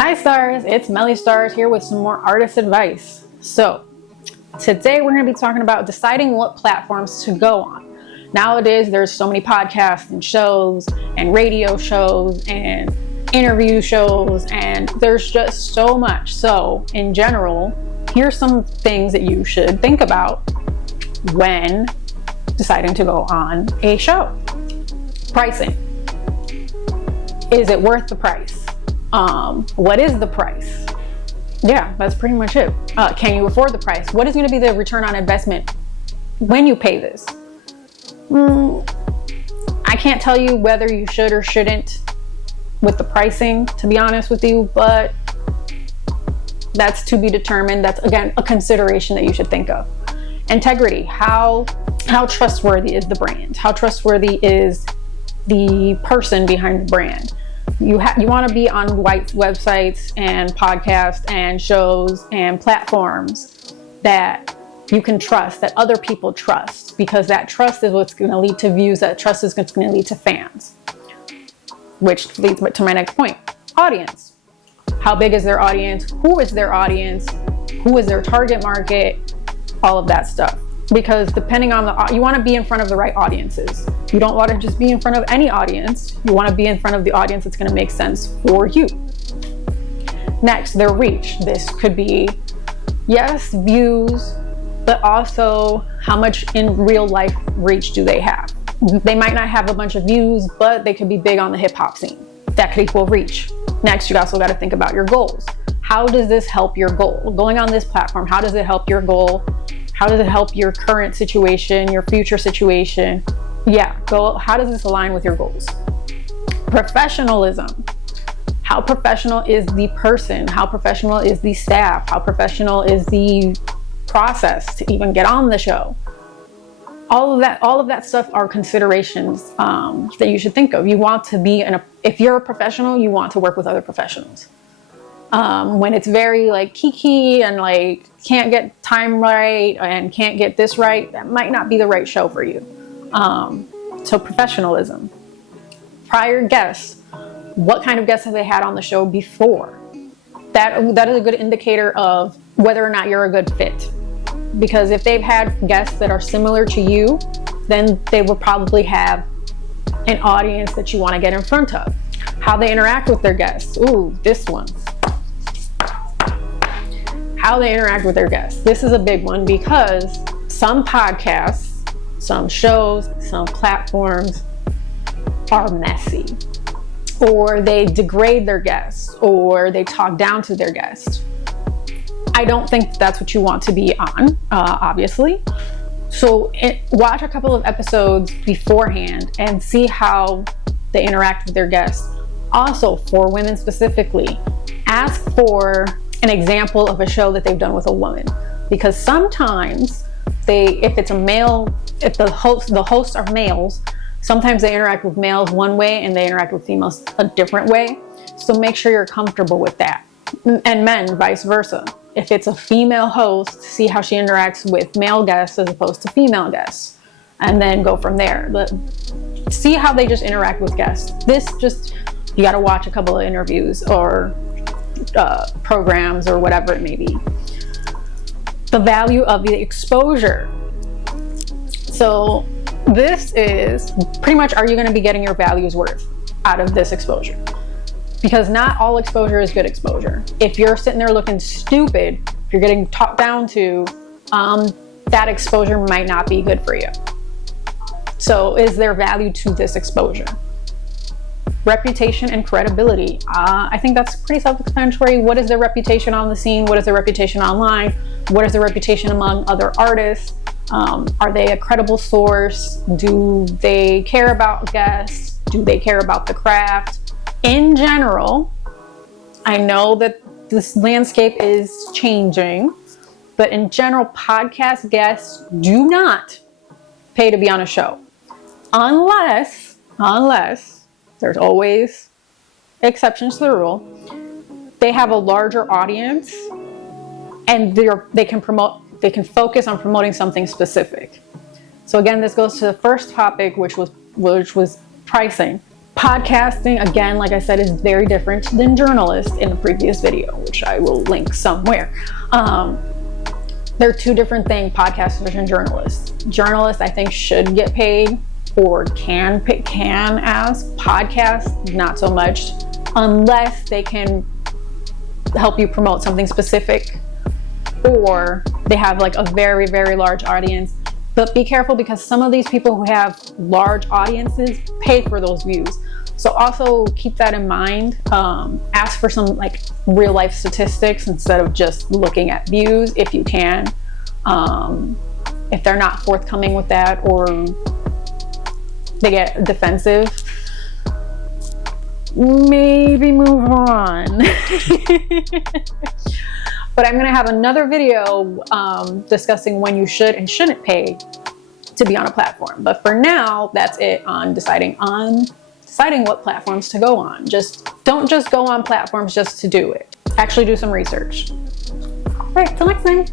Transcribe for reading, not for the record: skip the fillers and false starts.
Hi Stars, it's Melly Starz here with some more artist advice. So today we're going to be talking about deciding what platforms to go on. Nowadays there's so many podcasts and shows and radio shows and interview shows, and there's just so much. So in general, here's some things that you should think about when deciding to go on a show. Pricing. Is it worth the price? What is the price? Yeah, that's pretty much it. Can you afford the price? What is going to be the return on investment when you pay this? I can't tell you whether you should or shouldn't with the pricing, to be honest with you, but that's to be determined. That's, again, a consideration that you should think of. Integrity. How trustworthy is the brand? How trustworthy is the person behind the brand? You want to be on websites and podcasts and shows and platforms that you can trust, that other people trust, because that trust is what's going to lead to views. That trust is going to lead to fans, which leads to my next point. Audience. How big is their audience? Who is their audience? Who is their target market? All of that stuff. Because depending on you want to be in front of the right audiences. You don't want to just be in front of any audience. You want to be in front of the audience that's going to make sense for you. Next, their reach. This could be, yes, views, but also how much in real life reach do they have? They might not have a bunch of views, but they could be big on the hip hop scene. That could equal reach. Next, you also got to think about your goals. How does this help your goal? Going on this platform, how does it help your goal? How does it help your current situation, your future situation? How does this align with your goals? Professionalism. How professional is the person? How professional is the staff? How professional is the process to even get on the show? All of that stuff are considerations that you should think of. You want to be if you're a professional, you want to work with other professionals. When it's very kiki and can't get time right and can't get this right, that might not be the right show for you. So professionalism. Prior guests. What kind of guests have they had on the show before? That is a good indicator of whether or not you're a good fit. Because if they've had guests that are similar to you, then they will probably have an audience that you want to get in front of. How they interact with their guests. Ooh, this one. How they interact with their guests. This is a big one because some podcasts, some shows, some platforms are messy, or they degrade their guests, or they talk down to their guests. I don't think that's what you want to be on, obviously. So watch a couple of episodes beforehand and see how they interact with their guests. Also, for women specifically, ask for an example of a show that they've done with a woman, because sometimes if it's a male, if the hosts are males, sometimes they interact with males one way and they interact with females a different way. So make sure you're comfortable with that. And men, vice versa. If it's a female host, see how she interacts with male guests as opposed to female guests, and then go from there. See how they just interact with guests. You got to watch a couple of interviews or programs or whatever it may be. The value of the exposure. So this is pretty much, are you going to be getting your value's worth out of this exposure? Because not all exposure is good exposure. If you're sitting there looking stupid, if you're getting talked down to, that exposure might not be good for you. So is there value to this exposure? Reputation and credibility. I think that's pretty self-explanatory. What is their reputation on the scene? What is their reputation online? What is their reputation among other artists? Are they a credible source? Do they care about guests? Do they care about the craft? In general, I know that this landscape is changing, but in general, podcast guests do not pay to be on a show. Unless there's always exceptions to the rule. They have a larger audience and they can focus on promoting something specific. So again, this goes to the first topic, which was pricing. Podcasting, again, like I said, is very different than journalists in the previous video, which I will link somewhere. They're two different things, podcasters and journalists. Journalists, I think, should get paid, or can as podcasts, not so much, unless they can help you promote something specific, or they have like a very, very large audience. But be careful, because some of these people who have large audiences pay for those views. So also keep that in mind. Ask for some like real life statistics instead of just looking at views if you can. If they're not forthcoming with that, or they get defensive, maybe move on. But I'm gonna have another video discussing when you should and shouldn't pay to be on a platform. But for now, that's it on deciding what platforms to go on. Don't just go on platforms just to do it. Actually do some research. All right, till next time.